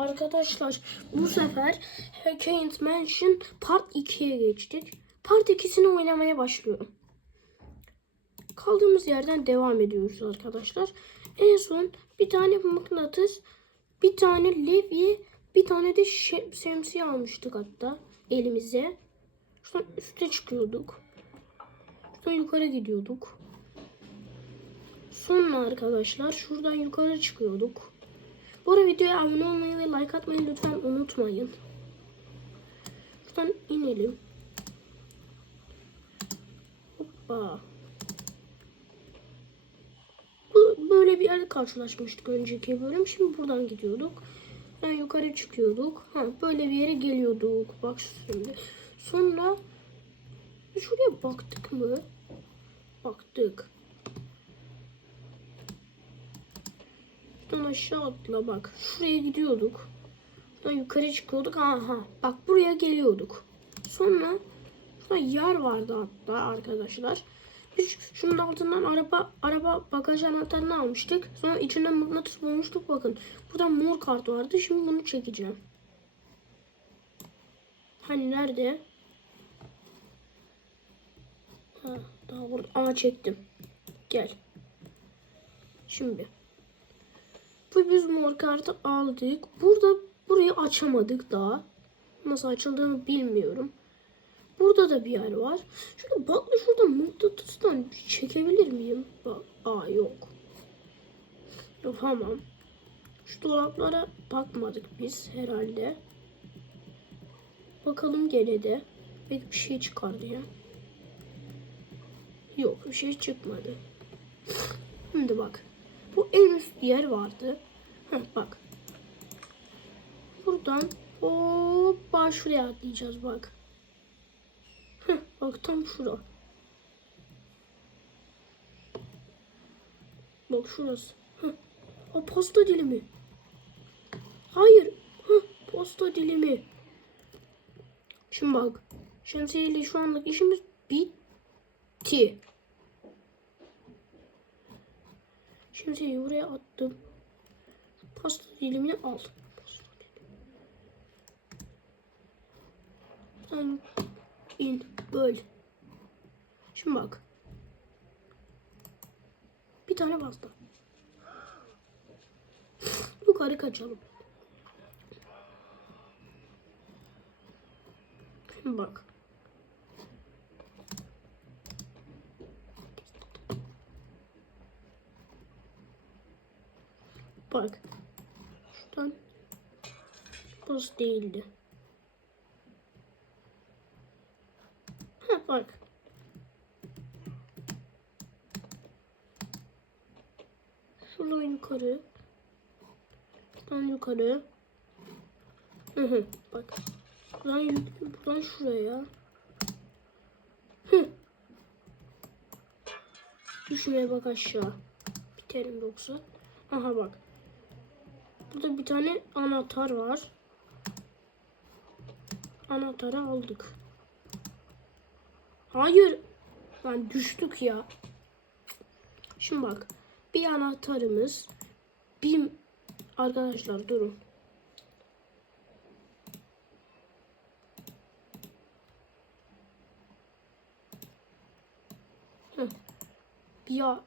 Arkadaşlar bu sefer Hackett Mansion Part 2'ye geçtik. Part 2'sini oynamaya başlıyorum. Kaldığımız yerden devam ediyoruz arkadaşlar. En son bir tane mıknatıs, bir tane levye, bir tane de şe- şemsiye almıştık hatta elimize. Şuradan üste çıkıyorduk. Şuradan yukarı gidiyorduk. Sonra arkadaşlar şuradan yukarı çıkıyorduk. Bu arada videoya abone olmayı ve like atmayı lütfen unutmayın. Şuradan inelim. Hoppa. Bu, böyle bir yerde karşılaşmıştık önceki bölüm. Şimdi buradan gidiyorduk. Yani yukarı çıkıyorduk. Ha, böyle bir yere geliyorduk. Bak şimdi. Sonra şuraya baktık mı? Baktık. Şuradan aşağı atla bak. Şuraya gidiyorduk. Şuradan yukarı çıkıyorduk. Aha. Bak buraya geliyorduk. Sonra şurada yer vardı hatta arkadaşlar. Biz şunun altından araba araba bagaj anahtarını almıştık. Sonra içinde mıknatıs bulmuştuk bakın. Burada mor kart vardı. Şimdi bunu çekeceğim. Hani nerede? Ha, daha burada. Aa çektim. Gel. Şimdi. Bu biz mor kartı aldık. Burada burayı açamadık daha. Nasıl açıldığını bilmiyorum. Burada da bir yer var. Şurada bakla şurada mıknatıstan çekebilir miyim? Bak, aa yok. Yapamam. Şu dolaplara bakmadık biz herhalde. Bakalım gene bir şey çıkar diye. Yok bir şey çıkmadı. Şimdi bak. Bu en üst yer vardı. Heh, bak. Buradan hoppa şuraya atlayacağız bak. Heh, bak tam şura. Bak şurası. Heh. O posta dilimi. Hayır. Heh, posta dilimi. Şimdi bak. Şemsiyeyle şu anlık işimiz bitti. Şemsiyeyi buraya attım. Pasta dilimini al. Pasta dilimi. İn. Böl. Şimdi bak. Bir tane pasta. Yukarı kaçalım. Şimdi bak. Bak. Şuradan bas değildi. Ha bak. Şuradan yukarı. Buradan yukarı. Hı hı. Bak. Buradan, buradan şuraya. Hı. Şuraya bak aşağı. Biterim yoksa. Aha bak. Burada bir tane anahtar var. Anahtarı aldık. Hayır. Lan düştük ya. Şimdi bak. Bir anahtarımız. Bir arkadaşlar durun. Heh. Ya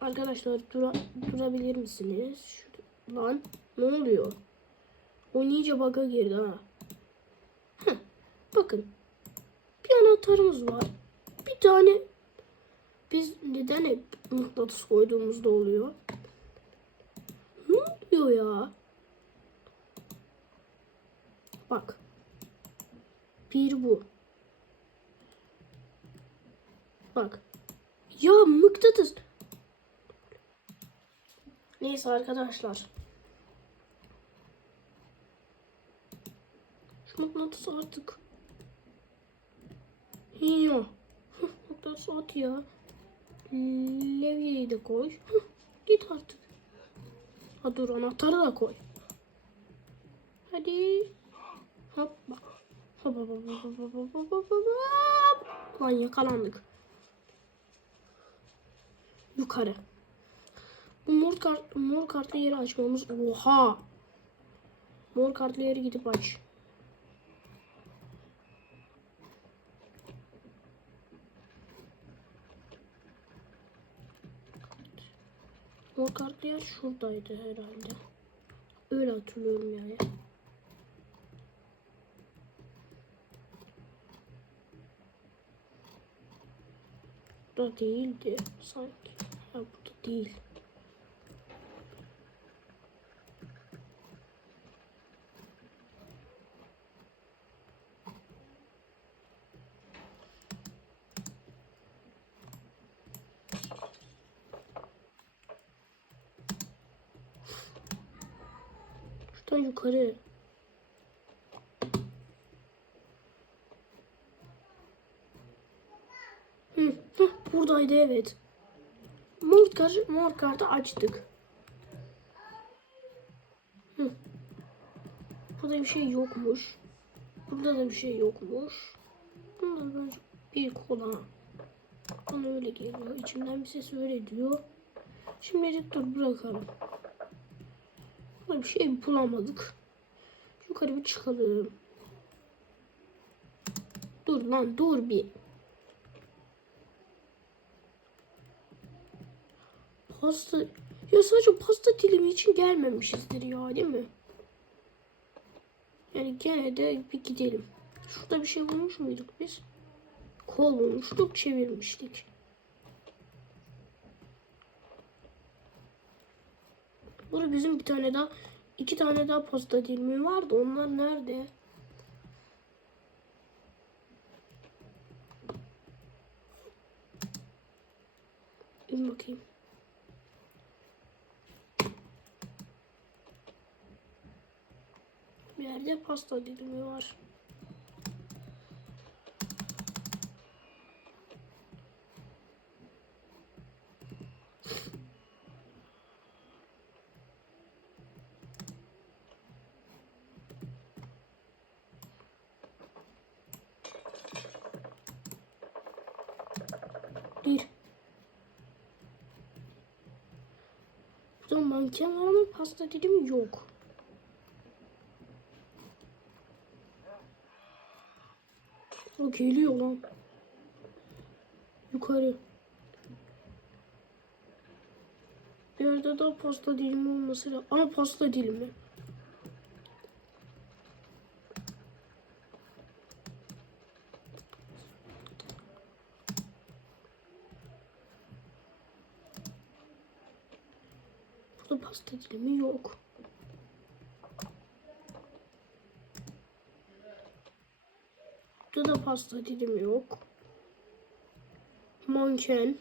arkadaşlar dura, durabilir misiniz? Şurada- Lan ne oluyor? O iyice bug'a girdi ha. Heh. Bakın. Bir anahtarımız var. Bir tane biz neden hep mıknatıs koyduğumuzda oluyor? Ne oluyor ya? Bak. Bir bu. Bak. Ya mıknatıs. Neyse arkadaşlar. Mıknatıs artık. Yiyor. Mıknatıs at ya. Levyeyi de koy. Git artık. Ha dur anahtarı da koy. Hadi. Hop hop hop hop hop hop hop hop hop. Lan yakalandık. Yukarı. Bu mor kart mor kartlı yeri açmamız. Oha. Mor kartlı yere gidip aç. Mor kartlı yer şuradaydı herhalde. Öyle hatırlıyorum yani. Burada değildi sanki. Ha burada değil. Şuradan yukarı. Hı, hıh, buradaydı evet. Mor, kartı, mor kartı açtık. Hı. Burada bir şey yokmuş. Burada da bir şey yokmuş. Burada bence bir kola. Bana öyle geliyor. İçimden bir ses öyle diyor. Şimdilik dur bırakalım. Burada bir şey bulamadık. Yukarı bir çıkalım. Dur lan dur bir. Pasta... Ya sadece pasta dilimi için gelmemişizdir ya değil mi? Yani gene de bir gidelim. Şurada bir şey bulmuş muyduk biz? Kol bulmuştuk çevirmiştik. Burada bizim bir tane daha iki tane daha pasta dilimi vardı. Onlar nerede? Bir bakayım. Bir yerde pasta dilimi var. Bir. Burada manken var ama pasta dilimi yok. O geliyor lan. Yukarı. Bir yerde daha pasta dilimi olması lazım. Ama pasta dilimi. Burada pasta dilimi yok. Burada da pasta dilimi yok. Manken.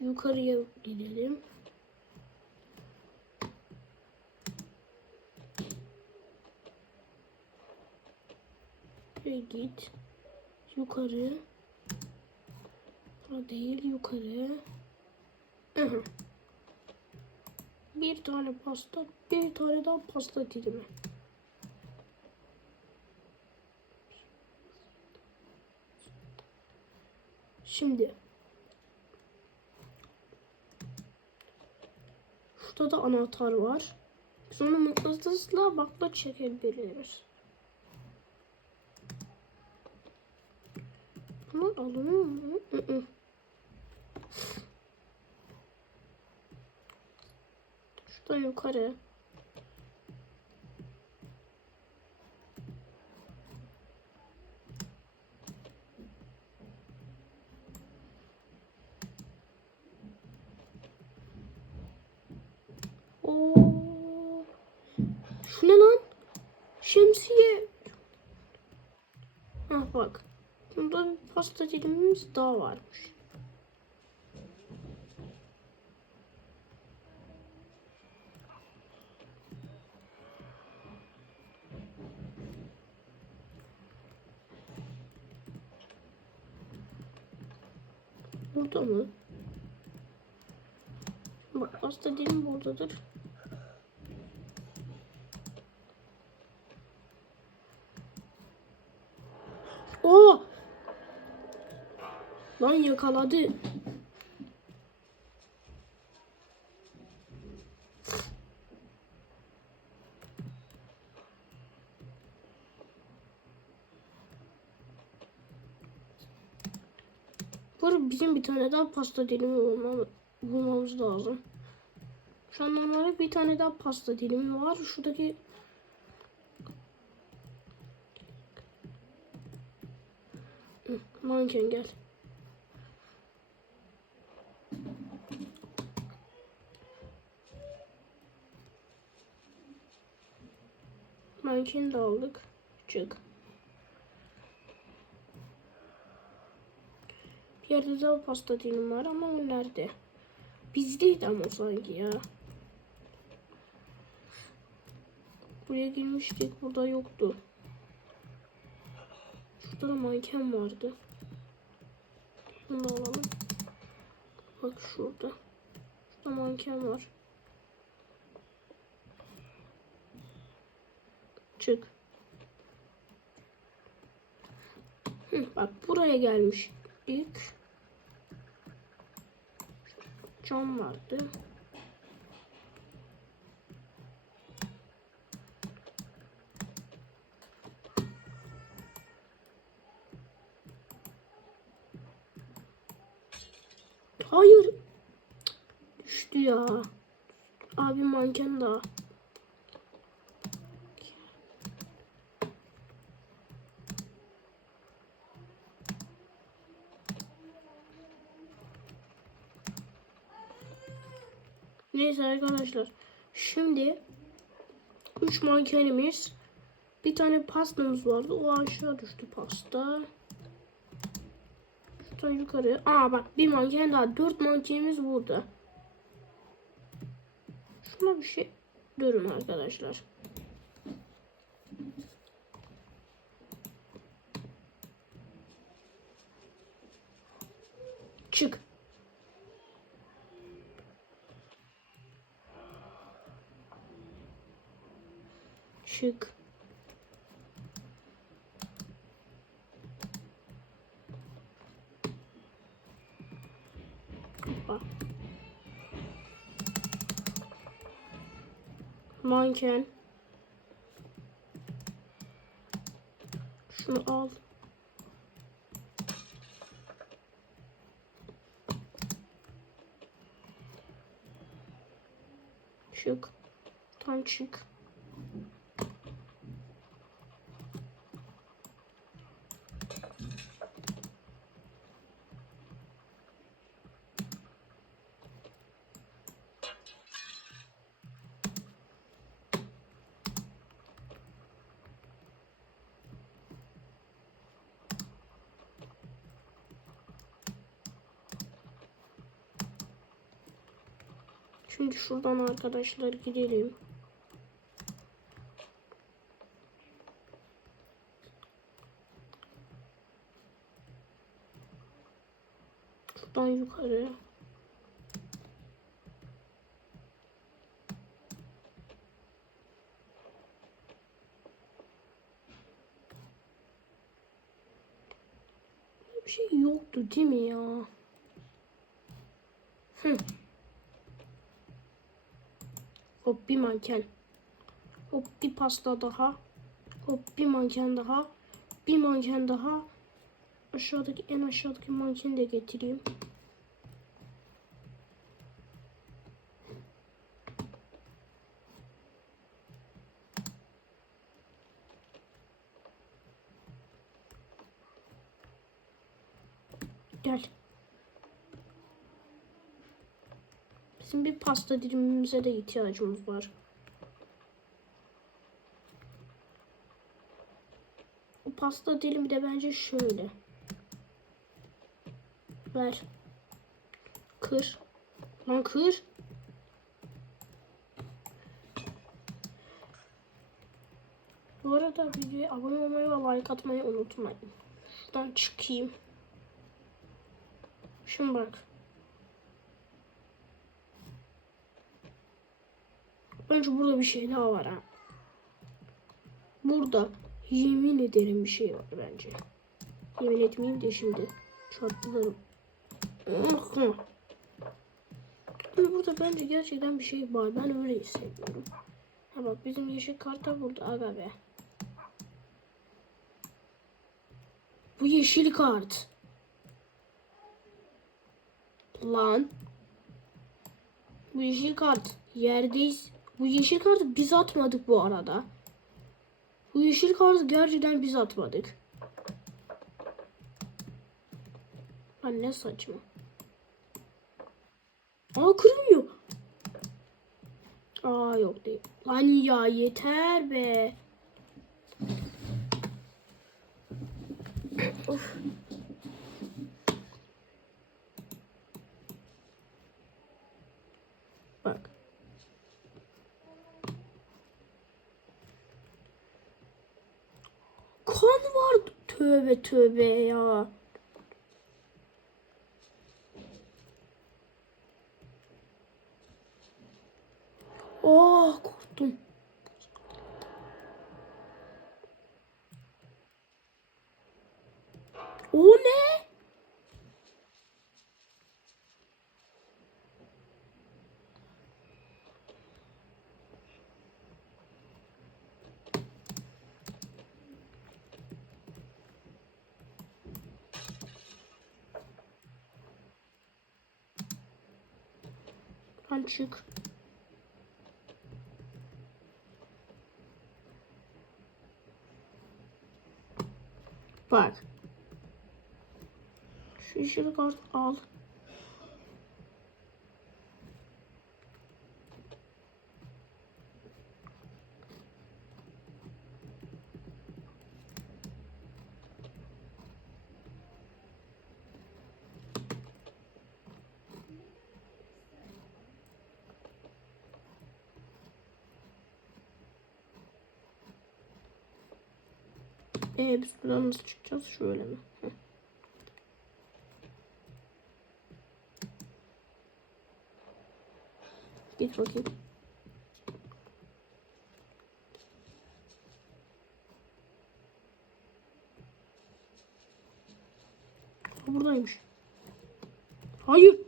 Yukarıya gidelim. Ve git. Yukarı. Bura değil yukarı. Aha. Bir tane pasta, bir tane daha pasta dilimi. Şimdi şurada da anahtar var. Biz onu mıknatısla bakla çekebiliriz. Bunlar alınıyor mu? Şuradan yukarı. Oo. Şu ne lan? Şemsiye. Ah bak. Bunda bir pasta dilimimiz daha varmış. Lan yakaladı. Var bizim bir tane daha pasta dilimi bulmamız lazım. Şu an normalde bir tane daha pasta dilimi var. Şuradaki Manken gel. Mankeni de aldık. Çık. Bir yerde daha pasta dilim var ama o nerede? Bizdeydi ama sanki ya. Buraya girmiştik. Burada yoktu. Şurada da manken vardı. Bunu alalım. Bak şurada. Şurada manken var. Çık. Bak buraya gelmiş. İlk cam vardı. Hayır. Düştü ya. Abi manken daha. Neyse arkadaşlar. Şimdi 3 mankenimiz bir tane pastamız vardı. O aşağı düştü pasta. Şuradan yukarı. Aa bak bir manken daha. 4 mankenimiz burada. Şuna bir şey durun arkadaşlar. Çık. Çık. Hoppa. Manken. Şunu al. Çık. Tam çık. Şimdi şuradan arkadaşlar gidelim. Şuradan yukarı. Bir şey yoktu değil mi ya? Hı. Hop bir manken. Hop bir pasta daha. Hop bir manken daha. Bir manken daha. Aşağıdaki en aşağıdaki mankeni de getireyim. Gel. Bizim bir pasta dilimimize de ihtiyacımız var. O pasta dilimi de bence şöyle. Ver. Kır. Lan kır. Bu arada videoya abone olmayı ve like atmayı unutmayın. Şuradan çıkayım. Şimdi bak. Bence burada bir şey daha var ha. Burada yemin ederim bir şey var bence. Yemin etmeyeyim de şimdi çarpılırım. Ama burada bence gerçekten bir şey var. Ben öyle hissediyorum. Ha bak bizim yeşil karta burada aga be. Bu yeşil kart. Lan. Bu yeşil kart yerdeyiz. Bu yeşil kartı biz atmadık bu arada. Bu yeşil kartı gerçekten biz atmadık. Lan ne saçma. Aa kırılmıyor. Aa yok değil. Lan ya yeter be. of. Bak. Kan var. Tövbe tövbe ya. Oh korktum. O ne? Çık. Bak. Şu yeşil kart al. Ee biz buradan nasıl çıkacağız? Şöyle mi? Heh. Git bakayım. Buradaymış. Hayır.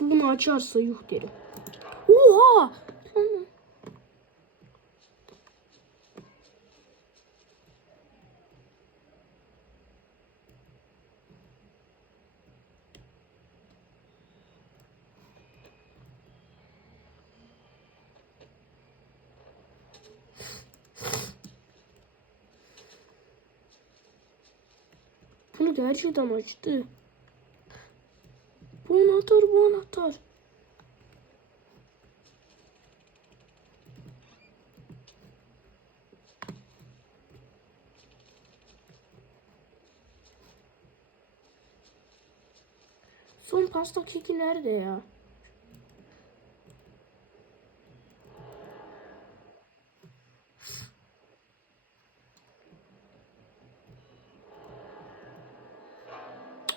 Bu Bunu açarsa yuh derim. Oha! Lan- Bunu gerçekten açtı. Bu anahtar bu anahtar. Son pasta keki nerede ya?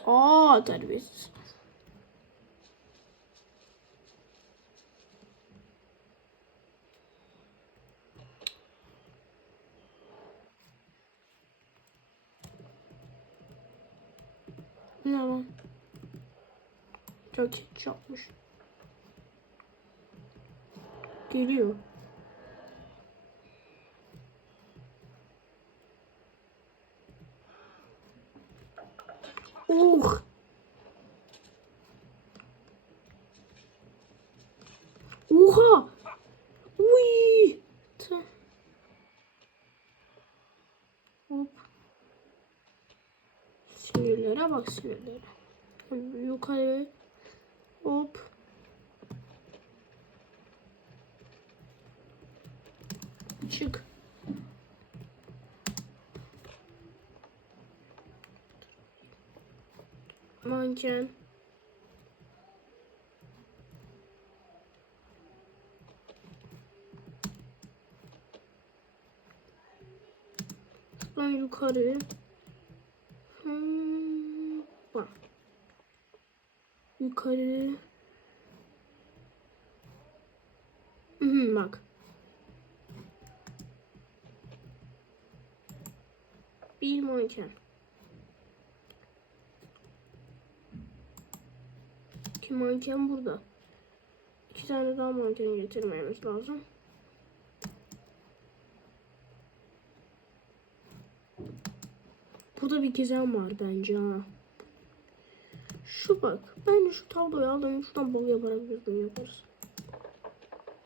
Aa terbiyesiz. Ne lan? Çok hiç yapmış. Geliyor. Oh. Oha. Uy. Tüh. Hop. Sinirlere bak sinirlere. Yukarı. Hop. Çık. Manken. Ben yukarı. Hmm, bak. Yukarı. Hmm, bak. Bir manken. İki manken burada. İki tane daha manken getirmemiz lazım. Burada bir gizem var bence ha. Şu bak. Bence şu tabloyu alalım. Şuradan bal yaparak düzgün yaparız.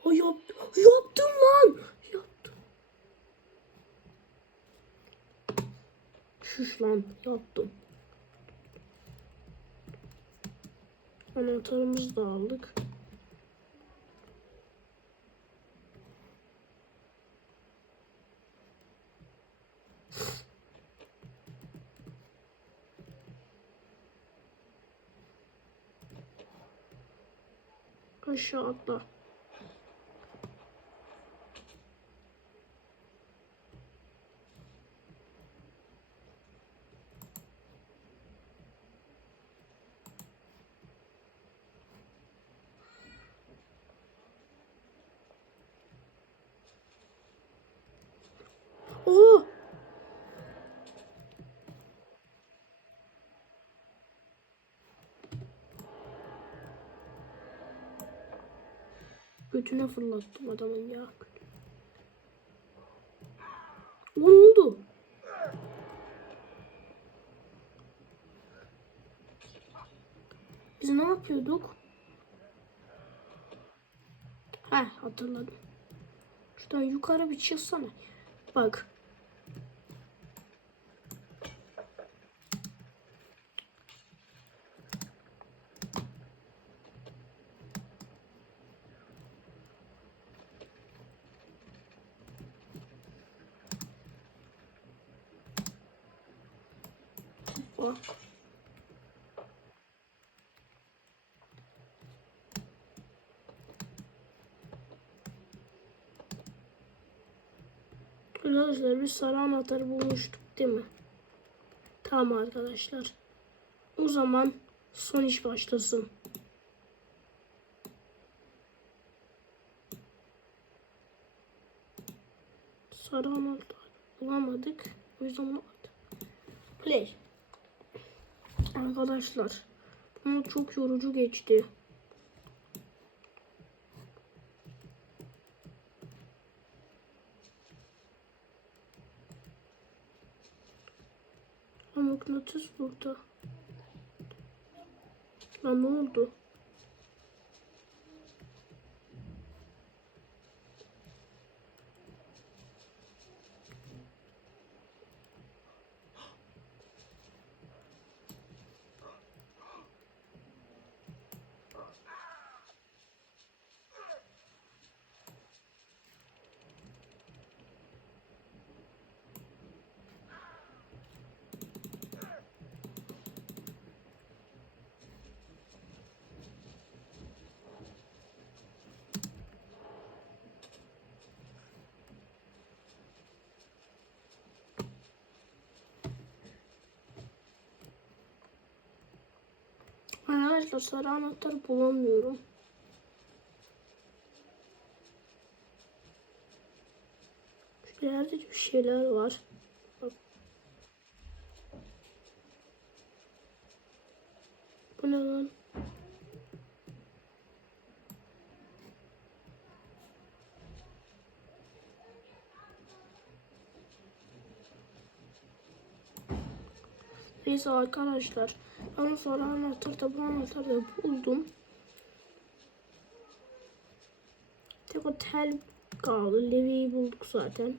O yap yaptım lan. Yaptım. Şuş lan yaptım. Anahtarımızı da aldık. Aşağı atla. Götüne fırlattım adamın ya. O ne oldu? Biz ne yapıyorduk? Heh hatırladım. Şuradan yukarı bir çıksana. Bak. Bak. Arkadaşlar biz sarı anahtarı bulmuştuk değil mi? Tamam arkadaşlar. O zaman son iş başlasın. Sarı anahtar bulamadık. O yüzden bulamadık. Play. Arkadaşlar. Ama çok yorucu geçti. Mıknatıs burada. Arkadaşlar sarı anahtarı bulamıyorum. Şurada bir şeyler var. Bu ne lan? Neyse arkadaşlar. Ben sonra anahtarı da bu anahtarı da buldum. Tek o tel kaldı. Levi'yi bulduk zaten.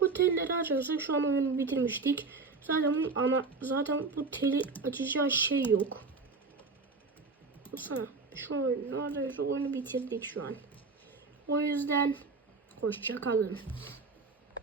O telleri açarsak şu an oyunu bitirmiştik. Zaten bu ana zaten bu teli açacağı şey yok. Baksana şu oyunu oyunu bitirdik şu an. O yüzden hoşça kalın.